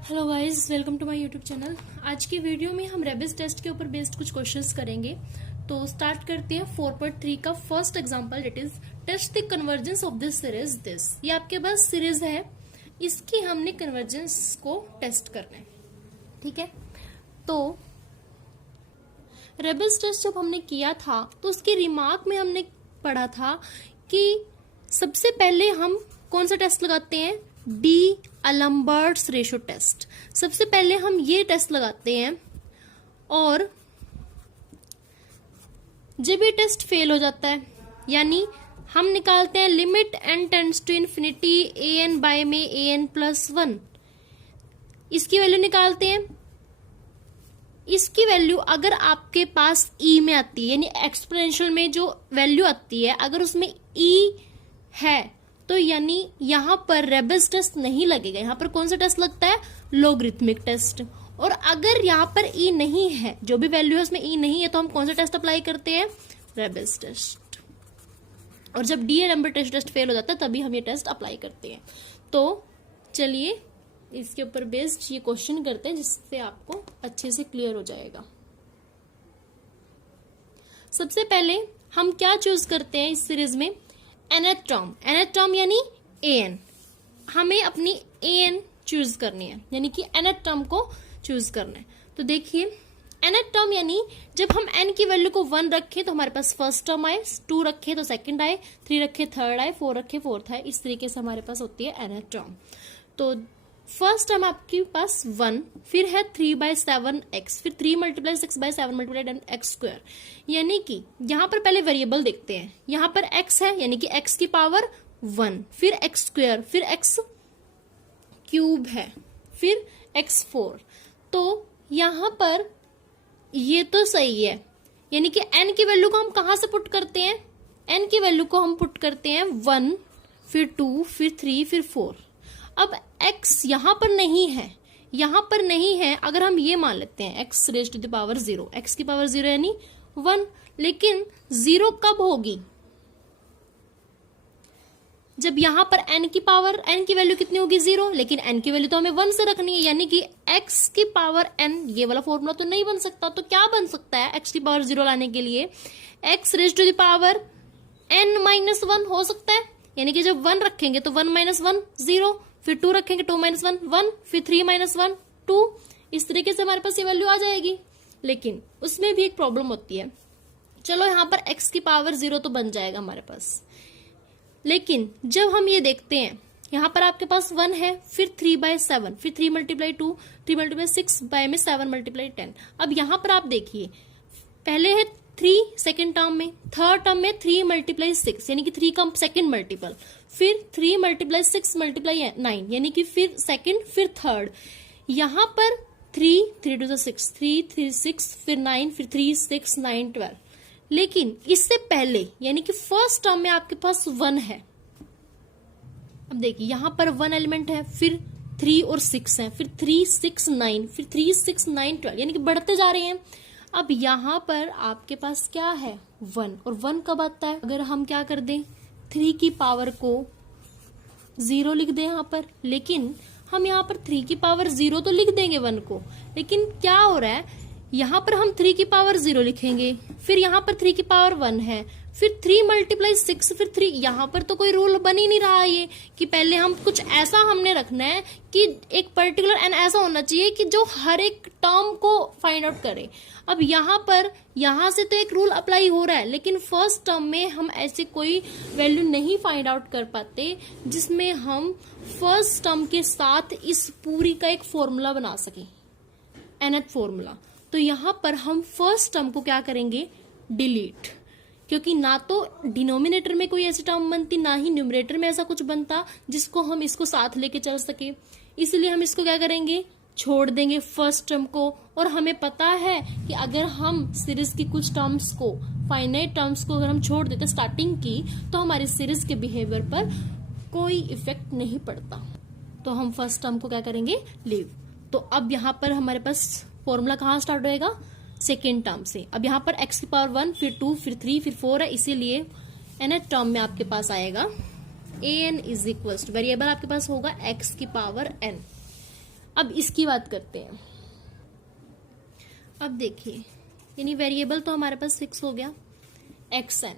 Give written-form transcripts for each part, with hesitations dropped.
Hello guys, welcome to my YouTube channel. आज की video में हम रेबिस टेस्ट के ऊपर बेस्ड कुछ क्वेश्चंस करेंगे। तो स्टार्ट करते हैं 4.3 का first example, it is test the convergence of this series this. ये आपके पास सीरीज है, इसकी हमने कन्वर्जेंस को टेस्ट करना है। ठीक है, तो रेबिस टेस्ट जब हमने किया था तो उसकी रिमार्क में हमने पढ़ा था कि सबसे पहले हम कौन सा टेस्ट लगाते हैं, डी अलम्बर्ट्स रेशो टेस्ट। सबसे पहले हम ये टेस्ट लगाते हैं और जब ये टेस्ट फेल हो जाता है, यानी हम निकालते हैं limit n tends to infinity a n by में ए एन प्लस 1, इसकी वैल्यू निकालते हैं। इसकी वैल्यू अगर आपके पास ई में आती है, यानी एक्सपोनेंशियल में जो वैल्यू आती है अगर उसमें ई है तो यानी यहां पर रेबिस टेस्ट नहीं लगेगा। यहां पर कौन सा टेस्ट लगता है, लोगरिथमिक टेस्ट। और अगर यहां पर ई नहीं है, जो भी वैल्यू है उसमें ई नहीं है, तो हम कौन सा टेस्ट अप्लाई करते हैं, रेबिस टेस्ट। और जब डी नंबर टेस्ट फेल हो जाता है तभी हम ये टेस्ट अप्लाई करते हैं। तो चलिए इसके ऊपर बेस्ड ये क्वेश्चन करते हैं जिससे आपको अच्छे से क्लियर हो जाएगा। सबसे पहले हम क्या चूज करते हैं इस सीरीज में, nth टर्म। nth टर्म यानी an, हमें अपनी an चूज करनी है, यानी कि nth टर्म को चूज करना है। तो देखिए nth टर्म यानी जब हम n की वैल्यू को 1 रखें तो हमारे पास फर्स्ट टर्म आए, 2 रखे तो सेकंड आए, 3 रखे थर्ड आए, 4 रखे फोर्थ आए। इस तरीके से हमारे पास होती है nth टर्म। तो फर्स्ट टर्म आपके पास 1, फिर है 3/7x, फिर 3 × 6/7 × x²। यानी कि यहां पर पहले वेरिएबल देखते हैं। यहां पर x है यानी कि x की पावर 1, फिर x², फिर x³ है, फिर x4। तो यहां पर ये तो सही है, यानी कि n की वैल्यू को हम कहां से पुट करते हैं, n की वैल्यू को हम पुट करते हैं 1, फिर 2, फिर 3, फिर 4। अब x यहां पर नहीं है, यहां पर नहीं है। अगर हम ये मान लेते हैं x raise to the power 0, x की पावर 0 यानी 1, लेकिन 0 कब होगी, जब यहां पर n की वैल्यू कितनी होगी, 0। लेकिन n की वैल्यू तो हमें 1 से रखनी है, यानी कि x की पावर n, ये वाला फॉर्मूला तो नहीं बन सकता। तो क्या बन सकता है x की पावर 0 लाने के लिए, x raise to the power n-1 हो सकता है। यानी कि जब 1 रखेंगे तो 1 - 1 0, फिर 2 रखेंगे 2 - 1 1, फिर 3 - 1 2। इस तरीके से हमारे पास ये वैल्यू आ जाएगी। लेकिन उसमें भी एक प्रॉब्लम होती है। चलो यहां पर x की पावर 0 तो बन जाएगा हमारे पास, लेकिन जब हम ये देखते हैं यहां पर आपके पास 1 है, फिर 3/7, फिर 3 × 2, 3 × 6 बाय में 7 × 10। अब यहां पर आप देखिए, पहले है 3 सेकेंड टर्म में, थर्ड टर्म में 3 × 6 यानी कि 3 का सेकेंड मल्टीपल, फिर 3 × 6 × 9 यानी कि फिर सेकेंड, फिर थर्ड। यहां पर 3 3 × 6 3 3 6, फिर 9, फिर 3 6 9 12। लेकिन इससे पहले यानी कि फर्स्ट टर्म में आपके पास 1 है। अब देखिए यहां पर 1 एलिमेंट है, फिर 3 और 6 है, फिर 3 6 9, फिर 3 6 9 12, यानी कि बढ़ते जा रहे हैं। अब यहां पर आपके पास क्या है, 1। और 1 कब आता है, अगर हम क्या कर दें, 3 की पावर को 0 लिख दें यहां पर। लेकिन हम यहां पर 3 की पावर 0 तो लिख देंगे 1 को, लेकिन क्या हो रहा है, यहां पर हम 3 की पावर 0 लिखेंगे, फिर यहां पर 3 की पावर 1 है, फिर 3 × 6, फिर 3। यहां पर तो कोई रूल बन ही नहीं रहा है ये कि पहले हम कुछ ऐसा हमने रखना है कि एक पर्टिकुलर एन ऐसा होना चाहिए कि जो हर एक टर्म को फाइंड आउट करे। अब यहां पर यहां से तो एक रूल अप्लाई हो रहा है, लेकिन फर्स्ट टर्म में हम ऐसी कोई वैल्यू नहीं फाइंड आउट कर पाते जिसमें हम फर्स्ट टर्म के साथ इस पूरी का एक फॉर्मूला बना सके, nth फॉर्मूला। तो यहां पर हम फर्स्ट टर्म को क्या करेंगे, डिलीट, क्योंकि ना तो डिनोमिनेटर में कोई ऐसी टर्म बनती, ना ही न्यूमरेटर में ऐसा कुछ बनता जिसको हम इसको साथ लेके चल सके। इसलिए हम इसको क्या करेंगे, छोड़ देंगे फर्स्ट टर्म को। और हमें पता है कि अगर हम सीरीज की कुछ टर्म्स को, फाइनाइट टर्म्स को अगर हम छोड़ देते स्टार्टिंग की, तो हमारी सीरीज के बिहेवियर पर कोई इफेक्ट नहीं पड़ता। तो हम फर्स्ट टर्म को क्या करेंगे, लीव। तो अब यहाँ पर हमारे पास फॉर्मूला कहाँ स्टार्ट होएगा, सेकेंड टर्म से। अब यहाँ पर x की पावर 1, फिर 2, फिर 3, फिर 4 है, इसीलिए nth टर्म में आपके पास आएगा an is equal to, variable आपके पास होगा x की पावर n। अब इसकी बात करते हैं। अब देखिए, यानी वेरिएबल तो हमारे पास फिक्स हो गया xn।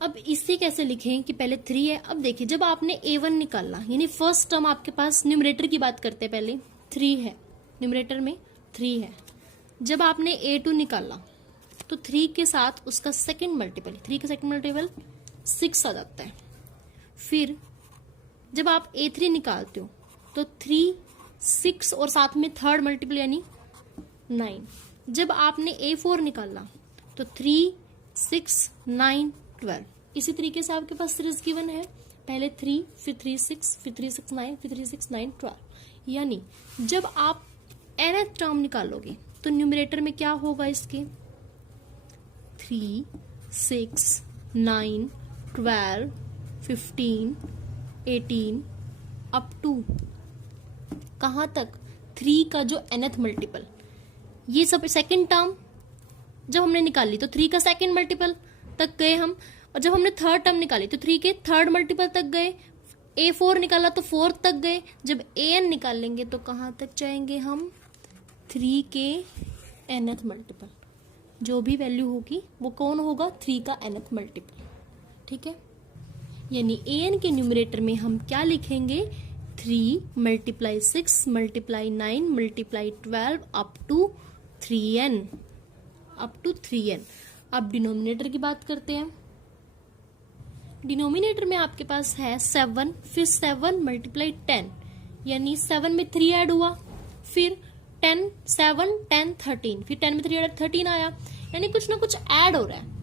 अब इसे कैसे लिखें कि पहले 3 है। अब देखिए, जब आपने a1 निकाला, यानी फर्स्ट टर्म आपके पास, न्यूमरेटर की बात करते हैं पहले, 3 है, न्यूमरेटर में 3 है। जब आपने a2 निकाला तो 3 के साथ उसका सेकंड मल्टीपल, 3 का सेकंड मल्टीपल 6 आ जाता है। फिर जब आप a3 निकालते हो तो 3, 6 और साथ में थर्ड मल्टीपल यानी 9। जब आपने a4 निकाला तो 3, 6, 9, 12। इसी तरीके से आपके पास सीरीज गिवन है, पहले 3, फिर 3, 6, फिर 3, 6, 9, फिर 3, 6, 9, 12। यानी जब आप nth टर्म निकालोगे तो न्यूमरेटर में क्या होगा इसके, 3, 6, 9, 12, 15, 18 अप टू कहां तक, 3 का जो nth मल्टीपल, ये सब सेकंड टर्म जब हमने निकाली तो 3 का सेकंड मल्टीपल तक गए हम, और जब हमने थर्ड टर्म निकाली तो 3 के थर्ड मल्टीपल तक गए। a4 निकाला तो 4 तक गए। जब an निकालेंगे तो कहां तक जाएंगे हम, 3 के nth मल्टीपल, जो भी वैल्यू होगी वो कौन होगा, 3 का nth मल्टीपल। ठीक है, यानी an के न्यूमरेटर में हम क्या लिखेंगे, 3 multiply 6 multiply 9 multiply 12 up to 3n, up to 3n। अब डिनोमिनेटर की बात करते हैं। डिनोमिनेटर में आपके पास है 7, फिर 7 मल्टीप्लाई 10, यानी 7 में 3 ऐड हुआ, फिर 10, 7, 10, 13, फिर 10 में 3 ऐड 13 आया, यानी कुछ ना कुछ ऐड हो रहा है।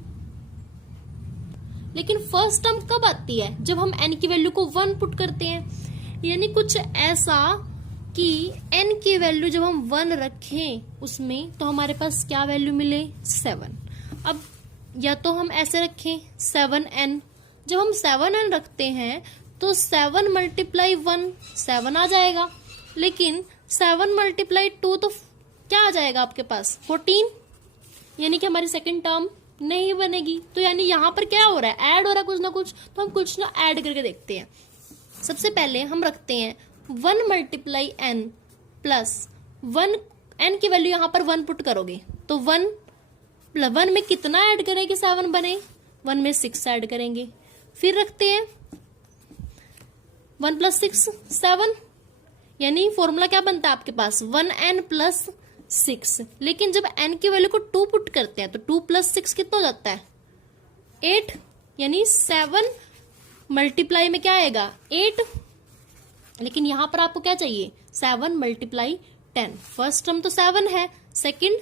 लेकिन फर्स्ट टर्म कब आती है, जब हम n की वैल्यू को 1 पुट करते हैं, यानी कुछ ऐसा कि n की वैल्यू जब हम 1 रखें उसमें तो हमारे पास क्या वैल्यू मिले, 7। अब या तो हम ऐसे रखें 7n, जब हम 7n रखते हैं तो 7 मल्टीप्लाई 1 7 आ जाएगा, लेकिन 7 मल्टीप्लाई 2 तो क्या आ जाएगा आपके पास, 14, यानी कि हमारी सेकंड टर्म नहीं बनेगी। तो यानी यहाँ पर क्या हो रहा है, ऐड हो रहा है कुछ ना कुछ, तो हम कुछ ना ऐड करके देखते हैं। सबसे पहले हम रखते हैं 1 मल्टीप्लाई n प्लस 1, n की वैल्यू यहाँ पर 1 पुट करोगे तो 1 में कितना ऐड करें कि 7 बने, 1 में 6 ऐड करेंगे। फिर रखते हैं 1 प्लस 6 7, यानी फॉर्मूला क्या बनता है आपके पास, 1n प्लस 6। लेकिन जब n की वैल्यू को 2 पुट करते हैं तो 2 प्लस 6 कितना हो जाता है, 8, यानी 7 मल्टीप्लाई में क्या आएगा, 8। लेकिन यहां पर आपको क्या चाहिए, 7 मल्टीप्लाई 10। फर्स्ट टर्म तो 7 है, सेकंड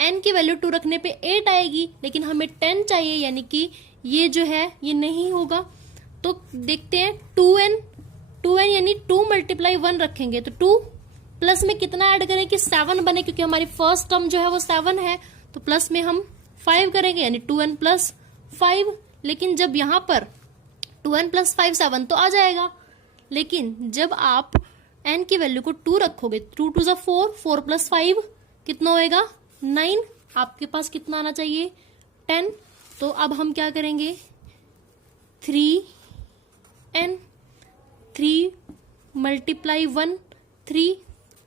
n की वैल्यू 2 रखने पे 8 आएगी, लेकिन हमें 10 चाहिए, यानी कि ये जो है ये नहीं होगा। तो देखते हैं 2n यानी 2 मल्टीप्लाई 1 रखेंगे तो 2 प्लस में कितना ऐड करें कि 7 बने, क्योंकि हमारी फर्स्ट टर्म जो है वो 7 है, तो प्लस में हम 5 करेंगे, यानी 2n प्लस 5। लेकिन जब यहां पर 2n प्लस 5 7 तो आ जाएगा, लेकिन जब आप n की वैल्यू को 2 रखोगे, 2 2 जा 4, 4 प्लस 5 कितना होएगा, 9। आपके पास कितना आना चाहिए, 10। तो अब हम क्या करेंगे, 3n, 3 मल्टीप्लाई 1 3,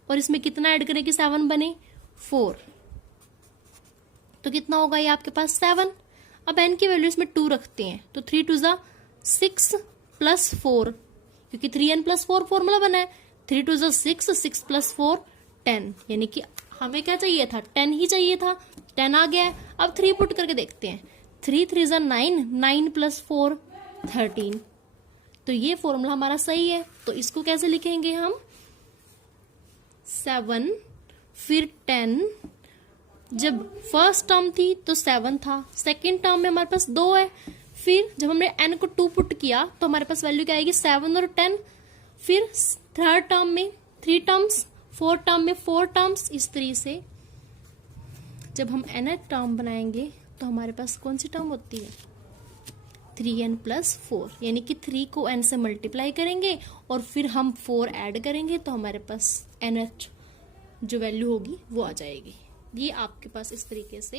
और इसमें कितना ऐड करें कि 7 बने, 4। तो कितना होगा ये आपके पास 7। अब n की वैल्यू इसमें 2 रखते हैं तो 3 2 जा 6 प्लस 4, क्योंकि 3n प्लस 4 फॉर्मूला बना है, 3 2 जा 6, 6 प्लस 4 10, यानी कि हमें क्या चाहिए था, 10 ही चाहिए था, 10 आ गया है। अब 3 पुट करके देखते हैं, 3 3 जा 9, 9 प्लस 4 13। तो ये फॉर्मूला हमारा सही है। तो इसको कैसे लिखेंगे हम, 7 फिर 10, जब फर्स्ट टर्म थी तो 7 था, सेकेंड टर्म में हमारे पास 2 है, फिर जब हमने n को 2 पुट किया तो हमारे पास वैल्यू क्या आएगी, 7 और 10। फिर थर्ड टर्म में 3 टर्म्स, फोर्थ टर्म में 4 टर्म्स। इस तरीके से जब हम nth टर्म बनाएंगे तो हमारे पास कौन सी टर्म होती है, 3n प्लस 4, यानी कि 3 को n से मल्टीप्लाई करेंगे और फिर हम 4 ऐड करेंगे तो हमारे पास nth जो वैल्यू होगी वो आ जाएगी। ये आपके पास इस तरीके से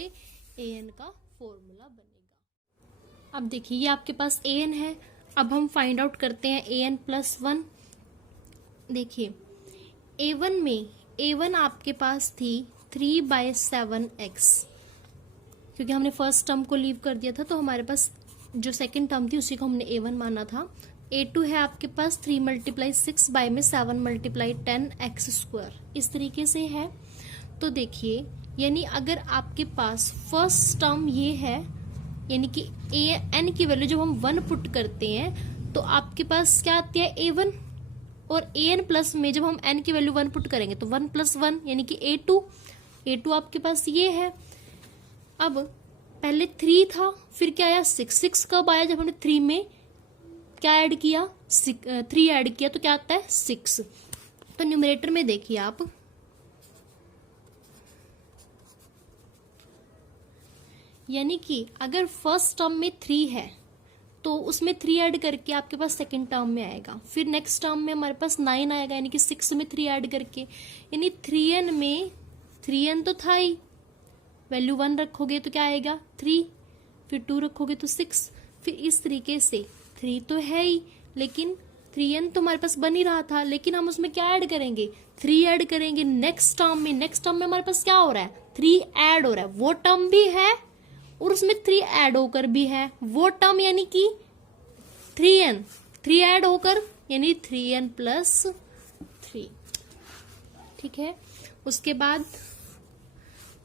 an का फॉर्मूला बनेगा। अब देखिए ये आपके पास an है। अब हम फाइंड आउट करते हैं an प्लस 1। देखिए a1 आपके पास थी 3/7x, क्योंकि हमने फर्स्ट टर्म को लीव कर दिया था, तो हमारे पास जो सेकंड टर्म थी उसी को हमने a1 माना था। a2 है आपके पास 3 × 6 बाय में 7 × 10x², इस तरीके से है। तो देखिए, यानी अगर आपके पास फर्स्ट टर्म ये है, यानी कि n की वैल्यू जब हम 1 पुट करते हैं तो आपके पास क्या आती है a1, और an प्लस में जब हम n की वैल्यू 1 पुट करेंगे तो 1 + 1 यानी कि a2 आपके पास ये है। अब पहले 3 था, फिर क्या आया 6 कब आया, जब हमने 3 में क्या ऐड किया 3 ऐड किया तो क्या आता है 6। तो न्यूमरेटर में देखिए आप, यानी कि अगर फर्स्ट टर्म में 3 है तो उसमें 3 ऐड करके आपके पास सेकंड टर्म में आएगा, फिर नेक्स्ट टर्म में हमारे पास 9 आएगा, यानी कि 6 में 3 ऐड करके, यानी 3n में 3n तो था ही, वैल्यू 1 रखोगे तो क्या आएगा 3, फिर 2 रखोगे तो 6, फिर इस तरीके से 3 तो है ही, लेकिन 3n तो हमारे पास बन ही रहा था, लेकिन हम उसमें क्या ऐड करेंगे 3 ऐड करेंगे नेक्स्ट टर्म में। नेक्स्ट टर्म में हमारे पास क्या हो रहा है 3 ऐड हो रहा है, वो टर्म भी है और उसमें 3 ऐड होकर भी है, वो टर्म यानी कि 3 ऐड होकर यानी 3n + 3, ठीक है। उसके बाद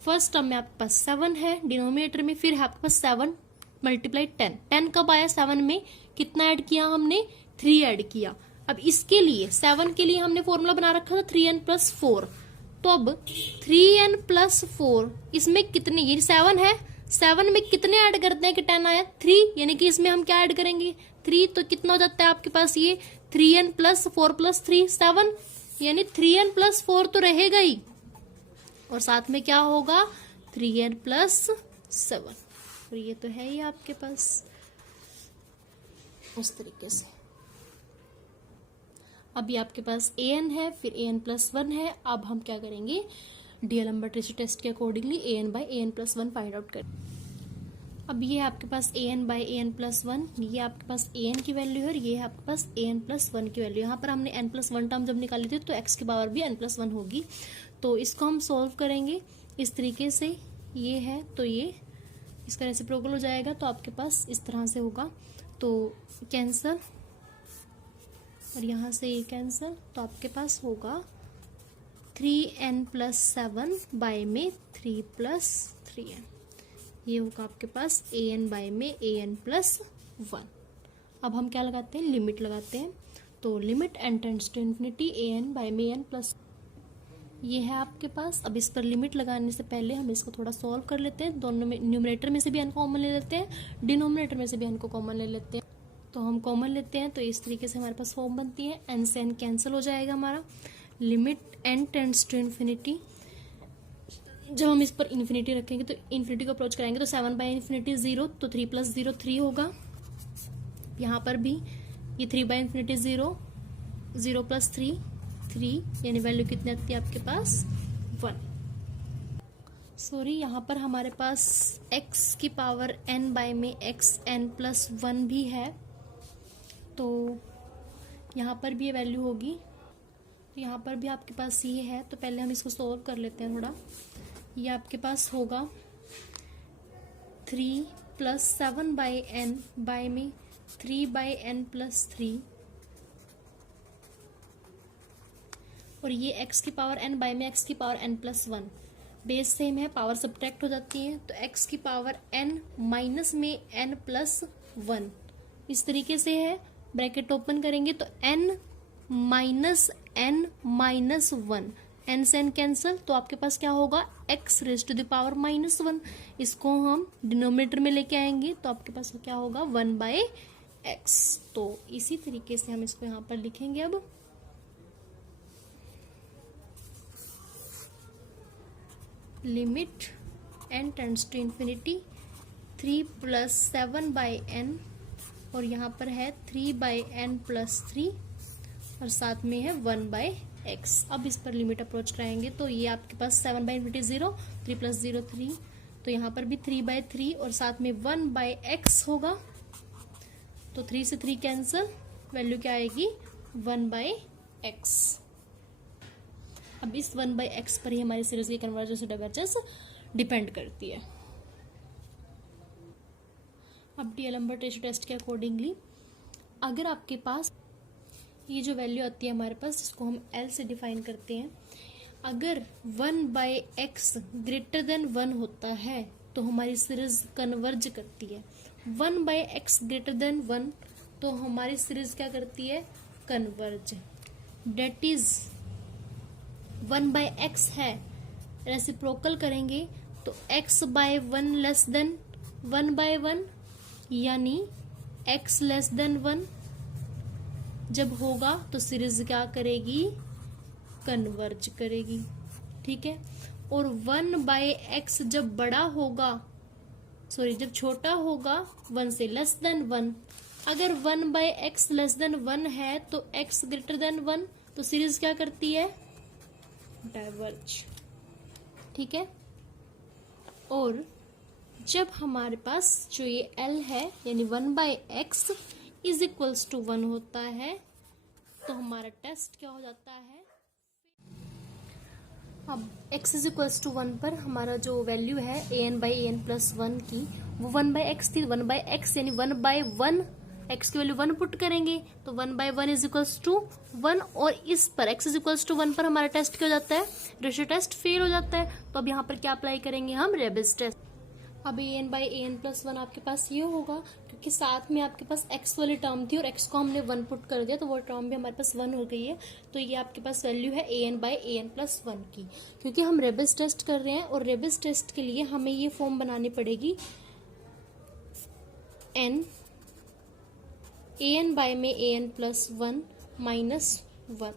फर्स्ट टर्म में आपके पास 7 है डिनोमिनेटर में, फिर है आपके पास 7 × 10 कब आया 7 में कितना ऐड किया हमने 3 ऐड किया। अब इसके लिए 7 के लिए हमने फॉर्मूला बना रखा था 3n + 4, तो अब 3n + 4 इसमें कितने, ये 7 है, 7 में कितने ऐड करते हैं कि 10 आया 3, यानी कि इसमें हम क्या ऐड करेंगे 3, तो कितना हो जाता है आपके पास ये 3n + 4 + 3 7, यानी 3n + 4 तो रहेगा ही, और साथ में क्या होगा 3n + 7, और ये तो है ही आपके पास उस तरीके से। अभी आपके पास an है, फिर an + 1 है। अब हम क्या करेंगे डीएलएम्बर्ट टेस्ट के अकॉर्डिंगली an/an + 1 फाइंड आउट करें। अब ये है आपके पास an/an + 1, ये आपके पास an की वैल्यू है और ये है आपके पास an + 1 की वैल्यू। यहाँ पर हमने n + 1 टर्म जब निकाली थी तो x की पावर भी n + 1 होगी, तो इसको हम सॉल्व करेंगे इस तरीके से। ये है तो ये इसका रेसिप्रोकल हो जाएगा, तो आपके पास इस तरह से होगा, तो कैंसल, और यहाँ से ये कैंसल, तो आपके पास होगा 3n + 7 बाय में 3 + 3n, ये होगा आपके पास an बाय में an + 1। अब हम क्या लगाते हैं लिमिट लगाते हैं, तो limit n tends to infinity an by में an +, ये है आपके पास। अब इस पर लिमिट लगाने से पहले हम इसको थोड़ा सॉल्व कर लेते हैं, दोनों में न्यूमरेटर में से भी n कॉमन ले लेते हैं, डिनोमिनेटर में से भी n को कॉमन ले लेते हैं। तो हम कॉमन लेते हैं, तो इस तरीके से हमारे पास फॉर्म बनती है, n से n कैंसिल हो जाएगा हमारा, limit n tends to infinity. जब हम इस पर इन्फिनिटी रखेंगे तो इन्फिनिटी को अप्रोच कराएंगे तो 7/∞ 0, तो 3 + 0 3 होगा। यहाँ पर भी ये 3/∞ 0, 0 + 3 3, यानी वैल्यू कितनी आती है आपके पास 1। सॉरी, यहाँ पर हमारे पास x की पावर n बाय में xn + 1 भी है, तो यहाँ पर भी ये वैल्यू होगी, तो यहाँ पर भी आपके पास ये है। तो पहले हम इसको सॉल्व कर लेते हैं थोड़ा। ये आपके पास होगा 3 + 7/n बाय में 3/n + 3, और ये x की पावर n बाय में x की पावर n + 1, बेस सेम है, पावर सब्ट्रैक्ट हो जाती है, तो x की पावर n माइनस में n + 1 इस तरीके से है। ब्रैकेट ओपन करेंगे तो n - n - 1, n से n कैंसिल, तो आपके पास क्या होगा x⁻⁻ -1। इसको हम डिनोमिनेटर में लेके आएंगे तो आपके पास क्या होगा 1/x। तो इसी तरीके से हम इसको यहाँ पर लिखेंगे। अब limit n tends to infinity 3 + 7/n, और यहाँ पर है 3/n + 3, और साथ में है 1/x। अब इस पर लिमिट अप्रोच कराएंगे तो ये आपके पास 7/∞ 0, 3 + 0 3, तो यहाँ पर भी 3/3 और साथ में 1/x होगा, तो 3 से 3 कैंसिल, वैल्यू क्या आएगी 1/x। एक्स। अब इस 1/x पर ही हमारी सीरीज की कन्वर्जेंस और डाइवर्जेंस डिपेंड करती है। अब डीएलएम्बर्ट रेशियो टेस्ट के अकॉर्डिंगली अगर आपके पास ये जो वैल्यू आती है हमारे पास, जिसको हम L से डिफाइन करते हैं, अगर 1/x ग्रेटर देन 1 होता है तो हमारी सीरीज कन्वर्ज करती है। 1/x ग्रेटर देन 1 तो हमारी सीरीज क्या करती है, कन्वर्ज। डेट इज 1/x है, रेसिप्रोकल करेंगे तो x/1 लेस देन 1/1, यानी x लेस देन 1 जब होगा तो सीरीज क्या करेगी, कन्वर्ज करेगी। ठीक है। और 1/x जब बड़ा होगा, जब छोटा होगा 1 से लेस देन 1, अगर 1/x लेस देन 1 है तो x ग्रेटर देन 1 तो सीरीज क्या करती है, डाइवर्ज। ठीक है। और जब हमारे पास जो ये L है यानी 1/x इज इक्वल्स टू 1 होता है तो हमारा टेस्ट क्या हो जाता है, अब x इज इक्वल्स टू 1 पर हमारा जो वैल्यू है an/an+1 की वो 1/x थी। 1/x यानी 1/1 x की वैल्यू 1 पुट करेंगे तो 1/1 इज इक्वल्स टू 1, और इस पर x इज इक्वल्स टू 1 पर हमारा टेस्ट क्या हो जाता है, रेशियो टेस्ट फेल हो जाता है। तो अब यहाँ पर क्या अप्लाई करेंगे हम, रेबिस टेस्ट। अब an/an+1 आपके पास ये होगा क्योंकि साथ में आपके पास x वाली टर्म थी और x को हमने 1 पुट कर दिया तो वो टर्म भी हमारे पास 1 हो गई है। तो ये आपके पास वैल्यू है an/an+1 की। क्योंकि हम रेबिस टेस्ट कर रहे हैं और रेबिस टेस्ट के लिए हमें ये फॉर्म बनानी पड़ेगी, an/an+1 -1।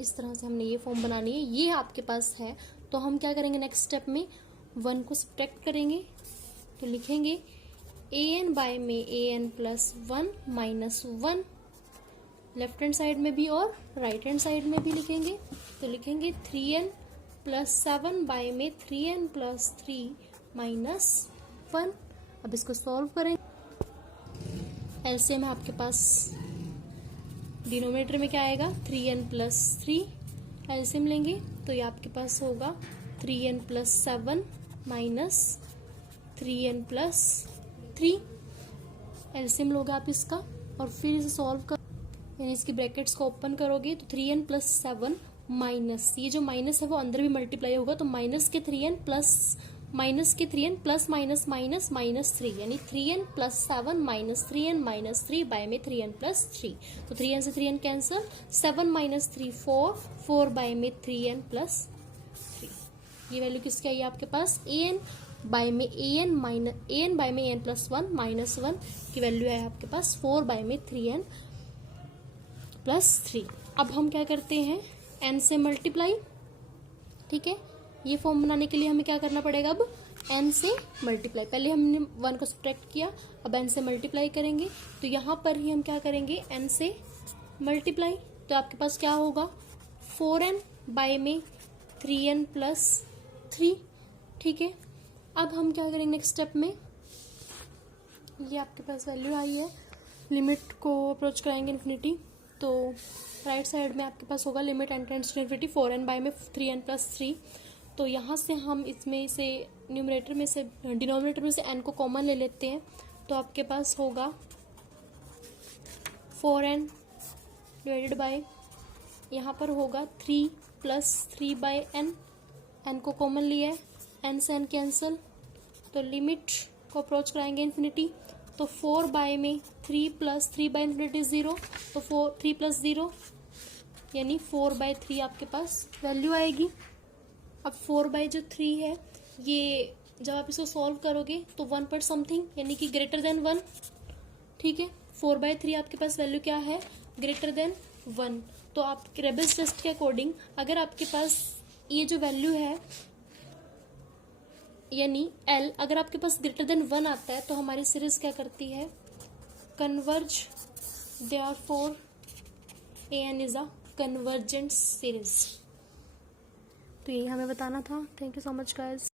इस तरह से हमने ये फॉर्म बनानी है। ये आपके पास है तो हम क्या करेंगे, नेक्स्ट स्टेप में 1 को सब्ट्रैक्ट करेंगे तो लिखेंगे an/an+1 -1, लेफ्ट हैंड साइड में भी और राइट हैंड साइड में भी लिखेंगे तो लिखेंगे 3n+7/3n+3 -1। अब इसको सॉल्व करें, एलसीएम है आपके पास, डिनोमिनेटर में क्या आएगा 3n+3, एलसीएम लेंगे तो ये आपके पास होगा 3n+7 -3n+3, एलसीएम लोगे आप इसका और फिर इसे सॉल्व कर, यानी इसकी ब्रैकेट्स को ओपन करोगे तो 3n+7 माइनस, ये जो माइनस है वो अंदर भी मल्टीप्लाई होगा तो माइनस के 3n प्लस माइनस -3 यानी 3n+7 -3n -3 बाय में 3n+3, तो 3n से 3n कैंसिल, 7 - 3 4 बाय में 3n+3। ये वैल्यू किसकी आई आपके पास, an बाय में an an+1 -1 की वैल्यू है आपके पास 4 बाय में 3n+3। अब हम क्या करते हैं, n से मल्टीप्लाई। ठीक है, ये फॉर्म बनाने के लिए हमें क्या करना पड़ेगा, अब n से मल्टीप्लाई। पहले हमने 1 को सब्ट्रैक्ट किया, अब n से मल्टीप्लाई करेंगे तो यहाँ पर ही हम क्या करेंगे, n से मल्टीप्लाई। तो आपके पास क्या होगा 4n बाय में 3n+3। ठीक है, अब हम क्या करेंगे नेक्स्ट स्टेप में, ये आपके पास वैल्यू आई है, लिमिट को अप्रोच कराएंगे इन्फिनिटी तो राइट साइड में आपके पास होगा limit n tends to infinity 4n by में 3n+3। तो यहाँ से हम इसमें से न्यूमरेटर में से डिनोमिनेटर में से n को कॉमन ले लेते हैं तो आपके पास होगा 4n डिवाइडेड बाय, यहाँ पर होगा 3 + 3/n, n को कॉमन लिया है, n से n कैंसिल तो लिमिट को अप्रोच कराएंगे इन्फिनिटी तो 4 बाय में 3 + 3/∞ 0 तो 3 + 0 यानी 4/3 आपके पास वैल्यू आएगी। अब 4/3 है, ये जब आप इसको सॉल्व करोगे तो 1 पर समथिंग यानी कि ग्रेटर देन 1। ठीक है, 4/3 आपके पास वैल्यू क्या है, ग्रेटर देन 1। तो आप रेबिस टेस्ट के अकॉर्डिंग अगर आपके पास ये जो वैल्यू है यानी L अगर आपके पास ग्रेटर देन 1 आता है तो हमारी सीरीज क्या करती है, converge, therefore an is a convergent series. तो यही हमें बताना था। Thank you so much guys.